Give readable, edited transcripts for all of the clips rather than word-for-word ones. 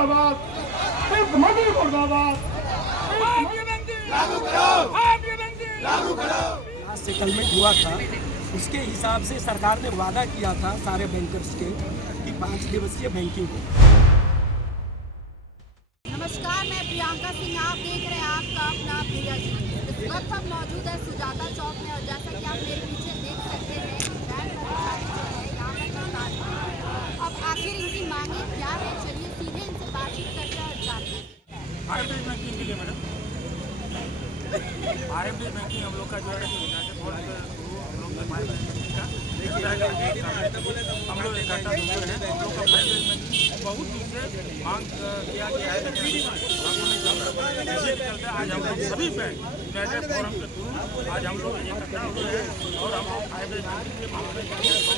मुर्दाबाद, मोदी मुर्दाबाद। सेटलमेंट हुआ था, उसके हिसाब से सरकार ने वादा किया था सारे बैंकर्स के कि 5 दिवसीय बैंकिंग हो। नमस्कार, मैं प्रियंका सिंह, आप देख रहे हैं आपका अपना प्रिया जी। इस वक्त हम मौजूद है सुजाता चौक में और जैसा कि आप मेरे पीछे देख सकते हैं बैंक कर्मचारी जो है यहाँ पर हड़ताल पर है। अब आखिर इनकी मांगे क्या है, चलिए सीधे इनसे बातचीत करते हैं और जानते हैं। आरएफडी बैंकिंग के लिए मैडम, आरएफडी बैंकिंग हम लोग का जो है हम लोग का हम लोग इकट्ठा हुए हैं। हम लोग का बहुत दिन से मांग किया गया है, लेकिन लागू नहीं चल रहा है। इसी के चलते आज हम लोग सभी बैंक यूनाइटेड फोरम के थ्रू आज हम लोग इकट्ठा हुए हैं और हम लोग आरएफडी बैंकिंग के मामले में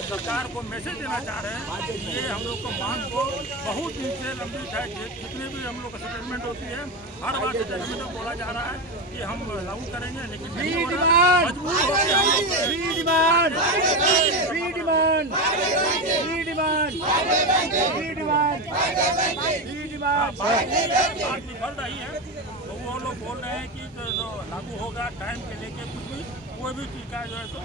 सरकार को मैसेज देना चाह रहे हैं कि हम लोग को मांग को बहुत दिन से लंबित है। जितने भी हम लोग का सेटलमेंट होती है, हर बार सेटलमेंट में बोला जा रहा है कि हम लागू करेंगे, लेकिन नहीं हो रहा। मजबूर होकर हम लोग बात बढ़ रही है, तो वो लोग बोल रहे हैं कि जो लागू होगा टाइम के लेके कुछ भी कोई भी टीका जो है तो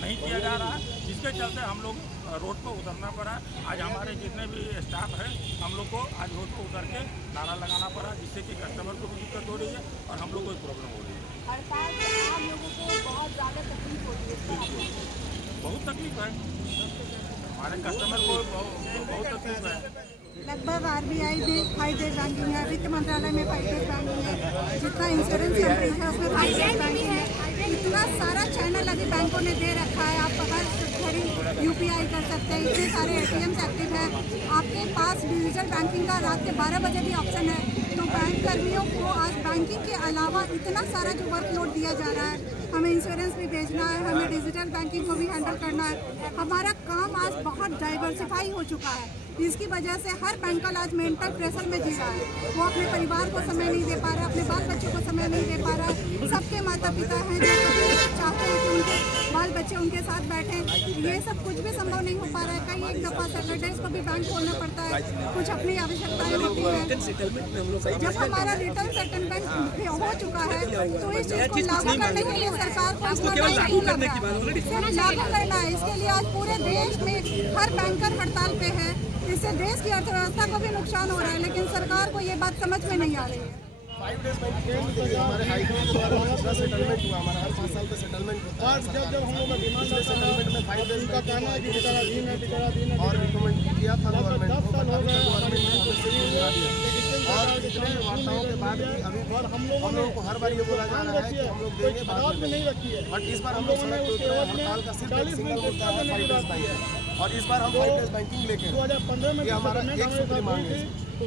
नहीं किया जा रहा है, जिसके चलते हम लोग रोड पर उतरना पड़ा। आज हमारे जितने भी स्टाफ हैं हम लोग को आज रोड पर उतर के नारा लगाना पड़ा, जिससे कि कस्टमर को भी दिक्कत हो रही है और हम लोग को भी प्रॉब्लम हो रही है। हड़ताल से आम लोगों को बहुत ज़्यादा तकलीफ होती है, बहुत तकलीफ है, हमारे कस्टमर को बहुत तकलीफ है। लगभग आरबीआई में 5 डेज बैंकिंग है, वित्त मंत्रालय में 5 डेज बैंकिंग है, जितना इंश्योरेंस कंपनी है उसमें 5 डेज बैंकिंग है। इतना सारा चैनल अभी बैंकों ने दे रखा है, आप हर घड़ी यूपीआई कर सकते हैं, इतने सारे एटीएम्स एक्टिव है, आपके पास डिजिटल बैंकिंग का रात के 12 बजे भी ऑप्शन है। तो बैंक कर्मियों को आज बैंकिंग के अलावा इतना सारा जो वर्कलोड दिया जा रहा है, हमें इंश्योरेंस भी भेजना है, हमें डिजिटल बैंकिंग को भी हैंडल करना है। हमारा काम आज बहुत डाइवर्सिफाई हो चुका है, जिसकी वजह से हर बैंकर आज मेंटल प्रेशर में जी रहा है। वो अपने परिवार को समय नहीं दे पा रहा, अपने बाल बच्चों को समय नहीं दे पा रहा। सबके माता पिता हैं जो कभी चाहते हैं कि उनके बाल बच्चे उनके साथ बैठें, ये सब कुछ भी संभव नहीं हो पा रहा है। कई एक दफ़ा सैटरडेज को भी बैंक खोलना पड़ता है, कुछ अपनी आवश्यकताएं होती हैं। जब हमारा रिटर्न सेटलमेंट हो चुका है तो इस चीज़ को लागू करने के लिए सरकार को लागू करना है। इसके लिए आज पूरे देश में हर बैंकर हड़ताल पे है। इससे देश की अर्थव्यवस्था को भी नुकसान हो रहा है, लेकिन सरकार को ये बात समझ में नहीं आ रही है। 5 डेज बैंकिंग हमारे हाईकोर्ट के द्वारा दूसरा सेटलमेंट हुआ, हमारा हर 5 साल का सेटलमेंट होता है। जब हम लोग पिछले सेटलमेंट में 5 डेज का कहना है कि और रिकमेंड किया था गवर्नमेंट को, गवर्नमेंट ने हमें सिर्फ दिया और इतने वार्ताओं के बाद भी अभी हम लोगों को हर बार ये बोला जा रहा है कि हम लोग देंगे, बाद में नहीं रखिए। बट इस बार हम लोग सड़क पे उतरे, हड़ताल का सिर्फ एक सिंगल मुद्दा है 5 डेज बैंकिंग, और इस बार हम 5 डेज बैंकिंग लेके ये हमारा एक सूत्री मांग है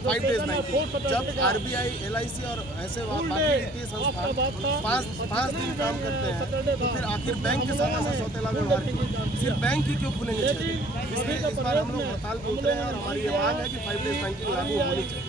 5 डेज बैंकिंग। जब आरबीआई, एलआईसी और ऐसे बाकी वित्तीय संस्थान 5 दिन काम करते हैं, तो फिर आखिर बैंक के साथ ऐसा सौतेला व्यवहार क्यों? सिर्फ बैंक ही क्यों खुलेंगे? इसलिए इस बार हम लोग हड़ताल पर उतरे हैं और हमारी ये मांग है कि 5 डेज बैंकिंग लागू होनी चाहिए।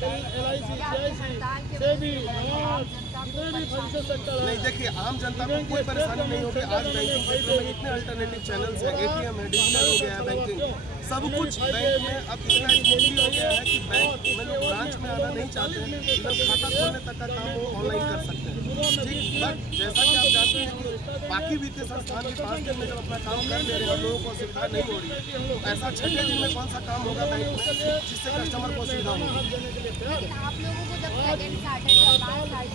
नहीं, देखिए, आम जनता को कोई परेशानी नहीं होगी। आज बैंकिंग सेक्टर में इतने अल्टरनेटिव चैनल्स हैं, एटीएम है, डिजिटल हो गया है बैंकिंग, सब कुछ बैंक में अब इतना स्मूथली हो गया है कि बैंक में लोग ब्रांच में आना नहीं चाहते हैं, मतलब खाता खोलने तक का काम वो ऑनलाइन कर सकते हैं। ठीक, बट जैसा कि आप जानते हैं कि बाकी वित्तीय संस्थान भी 5 दिन में जब अपना काम कर ले रहे हैं, लोगों को सुविधा नहीं हो रही है, तो ऐसा 6वें दिन में कौन सा काम होगा बैंक में जिससे कस्टमर को सुविधा होगी? लेकिन आप लोगों को जब सेकंड सैटरडे और लास्ट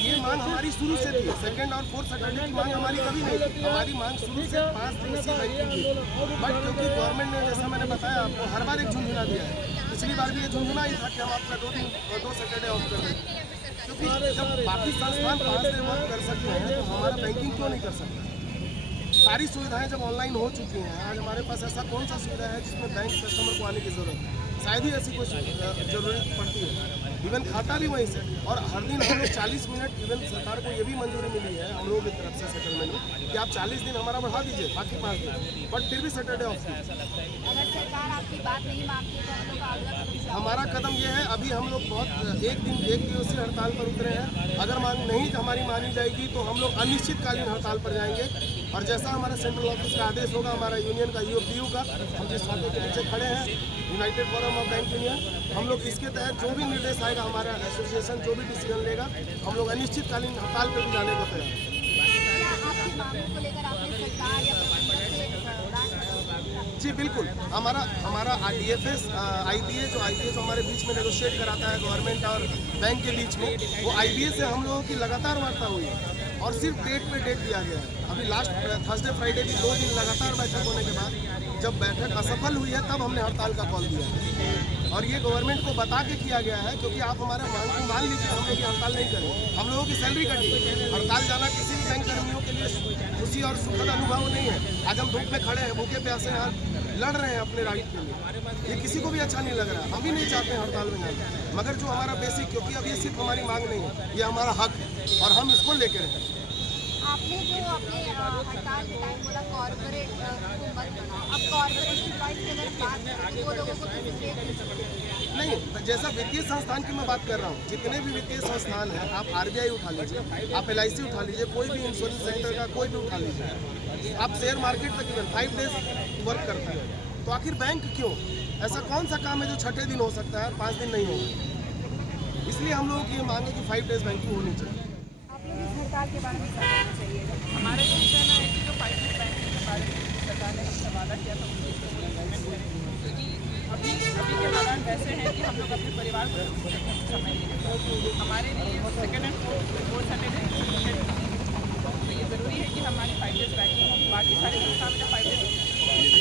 ये मांग हमारी शुरू से थी, सेकंड और 4th सैटरडे की मांग हमारी कभी नहीं थी। हमारी मांग शुरू से 5 दिवसीय बैंकिंग थी, बट क्योंकि गवर्नमेंट ने, जैसा मैंने बताया आपको, हर बार एक झुंझुना दिया है। पिछली बार भी ये झुंझुना ही था कि हम आपका 2 सैटरडे ऑफ कर दें, क्योंकि जब बाकी संस्थान 5 दिन वर्क कर सकते हैं तो हमारा बैंकिंग क्यों नहीं कर सकता? सारी सुविधाएं जब ऑनलाइन हो चुकी हैं, आज हमारे पास ऐसा कौन सा सुविधा है जिसमें बैंक कस्टमर को आने की ज़रूरत है? शायद ही ऐसी कोई जरूरत पड़ती है। इवन खाता भी वहीं से, और हर दिन हम लोग 40 मिनट, इवन सरकार को ये भी मंजूरी मिली है हम लोगों की तरफ से सेटलमेंट में कि आप 40 दिन हमारा बढ़ा दीजिए, बाकी 5 दिन, बट फिर भी सैटरडे ऑफ कीजिए। अगर सरकार आपकी बात नहीं मानती तो हम लोग अगला कदम हमारा कदम ये है, अभी हम लोग बहुत एक दिवसीय हड़ताल पर उतरे हैं। अगर मांग नहीं हमारी मानी जाएगी तो हम लोग अनिश्चितकालीन हड़ताल पर जाएंगे। और जैसा हमारा सेंट्रल ऑफिस का आदेश होगा, हमारा यूनियन का यूपीयू का, हम जिस छाते के नीचे खड़े हैं, United forum of bank union, हम लोग इसके तहत जो भी निर्देश आएगा, हमारा एसोसिएशन जो भी डिसीजन लेगा, हम लोग अनिश्चितकालीन हड़ताल पर भी जाने को तैयार हैं। क्या आपकी मांगों को लेकर आपने सरकार या जी बिल्कुल, हमारा DFS IBA जो हमारे बीच में नेगोशिएट कराता है गवर्नमेंट और बैंक के बीच में, वो IBA से हम लोगों की लगातार वार्ता हुई है और सिर्फ डेट पे डेट दिया गया है। अभी लास्ट थर्सडे फ्राइडे की 2 दिन लगातार बैठक होने के बाद जब बैठक असफल हुई है, तब हमने हड़ताल का कॉल दिया है और ये गवर्नमेंट को बता के किया गया है, क्योंकि आप हमारा मांग को मान लीजिए, हम लोग ये हड़ताल नहीं करें, हम लोगों की सैलरी कटी। हड़ताल जाना किसी भी बैंक कर्मियों के लिए खुशी और सुखद अनुभव नहीं है। आज हम धूप में खड़े हैं, भूखे प्यासे यहाँ लड़ रहे हैं अपने राइट के लिए, ये किसी को भी अच्छा नहीं लग रहा है, हम भी नहीं चाहते हैं हड़ताल में जाना, मगर जो हमारा बेसिक, क्योंकि अब ये सिर्फ हमारी मांग नहीं है, ये हमारा हक है और हम इसको लेके रहें। आपने जो अपने हड़ताल के टाइम बोला कॉर्पोरेट को मत बनाओ, अब कॉर्पोरेट एम्प्लॉइज की अगर बात करें वो लोगों को नहीं, जैसा वित्तीय संस्थान की मैं बात कर रहा हूँ, जितने भी वित्तीय संस्थान हैं, आप RBI उठा लीजिए, आप LIC उठा लीजिए, कोई भी इंश्योरेंस सेक्टर का कोई भी उठा लीजिए, आप शेयर मार्केट तक इवन 5 डेज वर्क करता है, तो आखिर बैंक क्यों? ऐसा कौन सा काम है जो छठे दिन हो सकता है, 5 दिन नहीं होगा? इसलिए हम लोगों की ये मांग है कि 5 डेज बैंकिंग होनी चाहिए। आप लोग इस हड़ताल के बारे में क्या कहना चाहिए? हमारा ये कहना है कि जो 5 डेज बैंकिंग के बारे में सरकार ने हमसे वादा किया था उसको इम्प्लीमेंट करें, क्योंकि अभी के हालात वैसे हैं कि हम लोग अपने परिवार को समय नहीं, हमारे लिए सेकेंड एंड फोर्थ सैटरडे तो ये ज़रूरी है कि हमारी 5 डेज बैंकिंग हो। बाकी सारे संस्थान में 5 डेज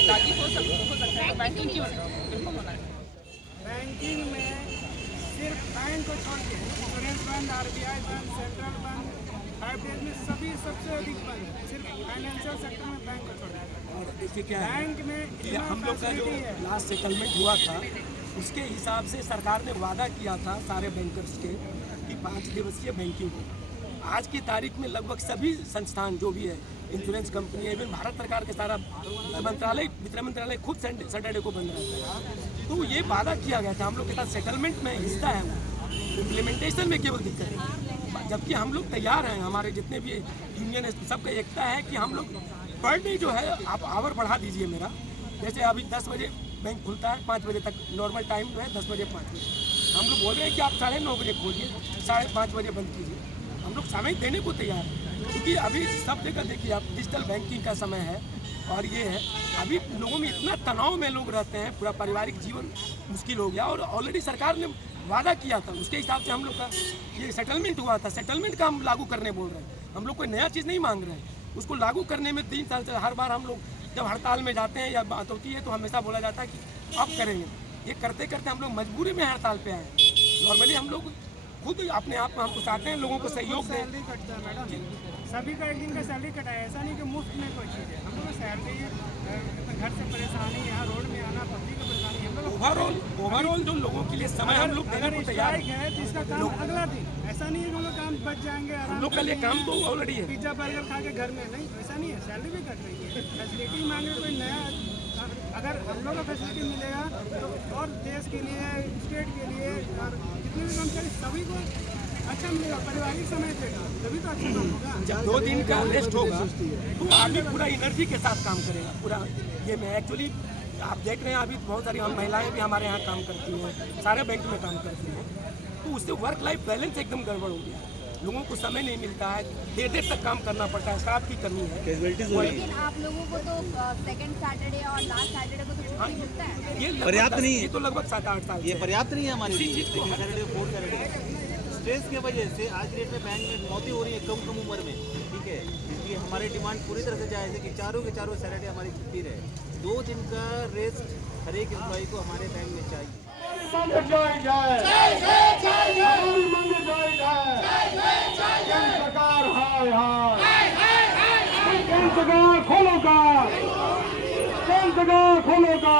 लागू हो सकता है, तो बैंकिंग क्यों नहीं, बिल्कुल होना है। बैंकिंग में सिर्फ बैंक को छोड़ के इंश्योरेंस बंद, RBI बंद, सेंट्रल बंद, 5 डेज में सभी सबसे अधिक बंद है, सिर्फ फाइनेंशियल सेक्टर में बैंक को छोड़ा है। और देखिए क्या है बैंक में कि हम लोग का जो लास्ट सेटलमेंट हुआ था, उसके हिसाब से सरकार ने वादा किया था सारे बैंकर्स के कि 5 दिवसीय बैंकिंग हो। आज की तारीख में लगभग सभी संस्थान जो भी है, इंश्योरेंस कंपनी है, इवन भारत सरकार के सारा मंत्रालय, वित्त मंत्रालय खुद सैटरडे को बंद रहता है। तो ये वादा किया गया था, हम लोग के साथ सेटलमेंट में हिस्सा है, वो इम्प्लीमेंटेशन में केवल दिक्कत है। जबकि हम लोग तैयार हैं, हमारे जितने भी यूनियन है सबका एकता है कि हम लोग पर डे जो है आप आवर बढ़ा दीजिए मेरा, जैसे अभी 10 बजे बैंक खुलता है, 5 बजे तक नॉर्मल टाइम जो है 10 बजे 5 बजे, हम लोग बोल रहे हैं कि आप 9:30 बजे खोलिए, 5:30 बजे बंद कीजिए। हम लोग समय देने को तैयार हैं, क्योंकि अभी सब जगह देखिए आप डिजिटल बैंकिंग का समय है और ये है, अभी लोगों में इतना तनाव में लोग रहते हैं, पूरा पारिवारिक जीवन मुश्किल हो गया और ऑलरेडी सरकार ने वादा किया था, उसके हिसाब से हम लोग का ये सेटलमेंट हुआ था, सेटलमेंट का हम लागू करने बोल रहे हैं। हम लोग कोई नया चीज़ नहीं मांग रहे हैं, उसको लागू करने में 3 साल से हर बार हम लोग जब हड़ताल में जाते हैं या बात होती है तो हमेशा बोला जाता है कि अब करेंगे। ये करते करते हम लोग मजबूरी में हड़ताल पे आए। नॉर्मली हम लोग खुद अपने आप में हमको चाहते हैं लोगों को सहयोग दें। सैलरी कटता है मैडम, सभी का एक दिन का सैलरी कटा है, ऐसा नहीं कि मुफ्त में कोई चीज़ है। हम लोग सैलरी घर से परेशानी, यहाँ रोड में आना, पब्लिक की परेशानी, हम लोग ओवरऑल जो लोगों के लिए समय हम लोग देने को तैयार है, तो इसका काम अगला दिन, ऐसा नहीं है कि हम लोग काम बच जाएंगे, हम लोग के लिए काम तो ऑलरेडी है। पिज्जा बर्गर खा के घर में नहीं, ऐसा नहीं है, सैलरी भी कट रही है। फैसिलिटी मांगे कोई नया, अगर हम लोग को फैसिलिटी मिलेगा तो और देश के लिए, स्टेट के लिए और जितने भी कर्मचारी सभी को अच्छा मिलेगा, पारिवारिक समय देगा, तभी तो अच्छा काम होगा। जब 2 दिन का रेस्ट होगा तो आगे पूरा एनर्जी के साथ काम करेगा पूरा। ये मैं एक्चुअली आप देख रहे हैं अभी बहुत सारी हम महिलाएं भी हमारे यहाँ काम करती हैं, सारे बैंक में काम करती हैं, तो उससे वर्क लाइफ बैलेंस एकदम गड़बड़ हो गया। लोगों को समय नहीं मिलता है, देर तक काम करना पड़ता है, स्टाफ की कमी है। लेकिन आप लोगों को तो सेकंड सैटरडे और लास्ट सैटरडे को तो छुट्टी मिलता है। ये पर्याप्त नहीं है, ये तो लगभग 7-8 साल ये पर्याप्त नहीं है हमारे इसी लिए। चीज़ को सैटरडे 4 सैटरडे स्ट्रेस की वजह से आज डेट में बैंक में मौतें हो रही है कम उम्र में, ठीक है। इसलिए हमारी डिमांड पूरी तरह से जायज़ है कि चारों के चारों सैटरडे हमारी छुट्टी रहे। 2 दिन का रेस्ट हर एक एम्प्लॉय को हमारे बैंक में चाहिए। खोलो का